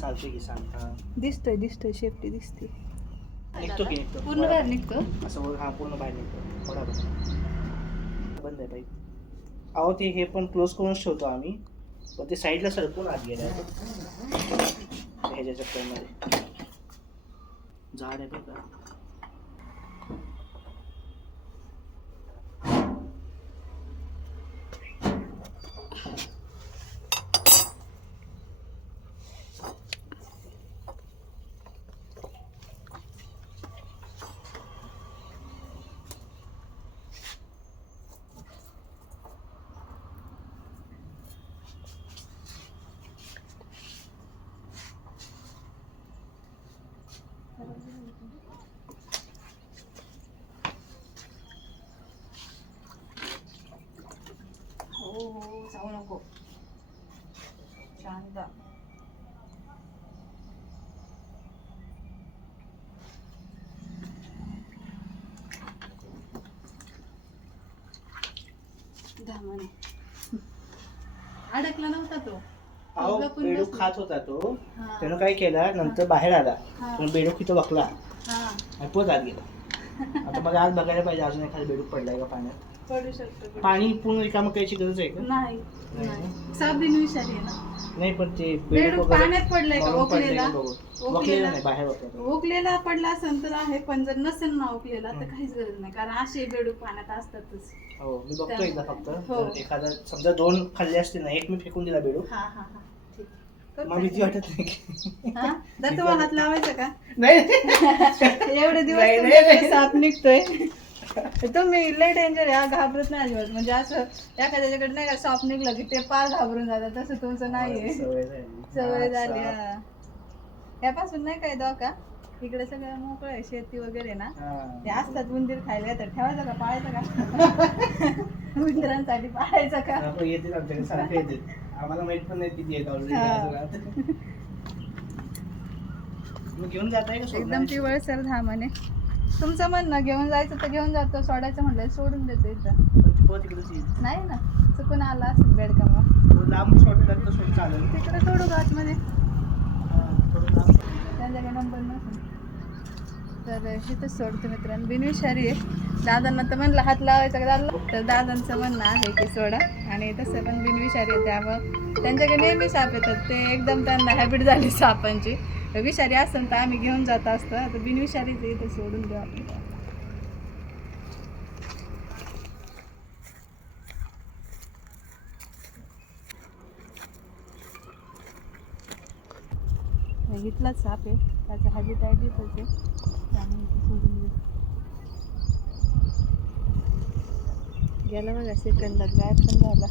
चालते की? सांगता दिसतोय दिसतोय शेपटी दिसते निघतो की निघतो. पूर्ण बाहेर निघतो? असं बघ हा पूर्ण बाहेर निघतो. बरोबर. बंद आहे पाईप अहो ते हे पण क्लोज करूनच ठेवतो आम्ही. पण ते साईडला सरकून आत गेलं ह्याच्या चक्करमध्ये झाड आहे बघा. हो हो जाऊ नको शांत धामाने. अडकला नव्हता तो अहो बेडूक. खात होता तो. त्यानं काय केलं नंतर बाहेर आला हा. पण बेडूक इथं बकला हा आणि परत आत गेला. आता मला आज बघायला पाहिजे अजून एखादा बेडूक पडलाय का पाण्यात? पडू शकतो पडू पाणी पूर्ण रिकामं करायची गरज आहे का. नाही नाही नाही. साप बिनविषारी आहे ना. नाही पण ते बेडूक पाण्यात पडलाय का? मरून पडलंय ओकलेला? का? बघू. ओकलेला? ओकलेला नाही बाहेर ओकलेला. ओकलेला पडला असेल तर आहे पण जर नसेल ना ओकलेला तर काहीच गरज नाही. कारण असे बेडूक पाण्यात असतातच. हो मी बघतो एकदा फक्त. हो. जर एखादा समजा दोन खाल्ले असते ना एक मी फेकून दिला बेडूक. हा हा हा. का? वाटत नाही हा? तुम्हाला हात लावायचा का? नाही. एवढे दिवस नाही. साप निघतोय. तुम्ही लय डेंजर आहे हा घाबरत नाही अजिबात. म्हणजे असं एखाद्याच्याकडे नाही का साप निघलं की ते पार घाबरून जातात. तसं तुमचं नाहीये सवय झाली. सवय झाली हा, हा. यापासून नाही काय धोका? इकडे सगळं मोकळं आहे शेती वगैरे ना. हा. ते असतात उंदीर खायला. येतात ठेवायचं का पाळायचं का? उंदरांसाठी पाळायचं का? आपण येते आमच्याकडे सारखे येते आम्हाला माहीत पण नाही किती. मग घेऊन जाताय का एकदम सोडणार? पिवळसर धामाने तुमचं म्हणणं घेऊन जायचं तर घेऊन जातो सोडायचं म्हणलं सोडून देतो इथं पण ती पोत तिकडेच येईल. नाही ना चुकून आला असेल बेडकामा थोडं लांब चालेल तिकडे सोडू का आतमध्ये हा, थोडं लांब सोड. त्यांच्याकडे नंबर नसेल तर इथंच सोडतो मित्रांनो. बिनविषारी आहे. दादांना तर म्हणलं हात लावायचा का दादा तर दादांचं म्हणणं आहे की सोडा. आणि तसं पण बिनविषारी आहे त्यामुळं त्यांच्याकडे नेहमी साप येतात. ते एकदम त्यांना हॅबिट झाली सापांची. तर विषारी असेल तर आम्ही घेऊन जात असतो. आता बिनविषारीच विषारीच इथं सोडून देऊ आपण. इथलाच साप आहे. त्याचा हॅबिटाईट इथंच आहे त्यामुळे इथे सोडून देऊ गेला बघा सेकंदात गायब पण झाला.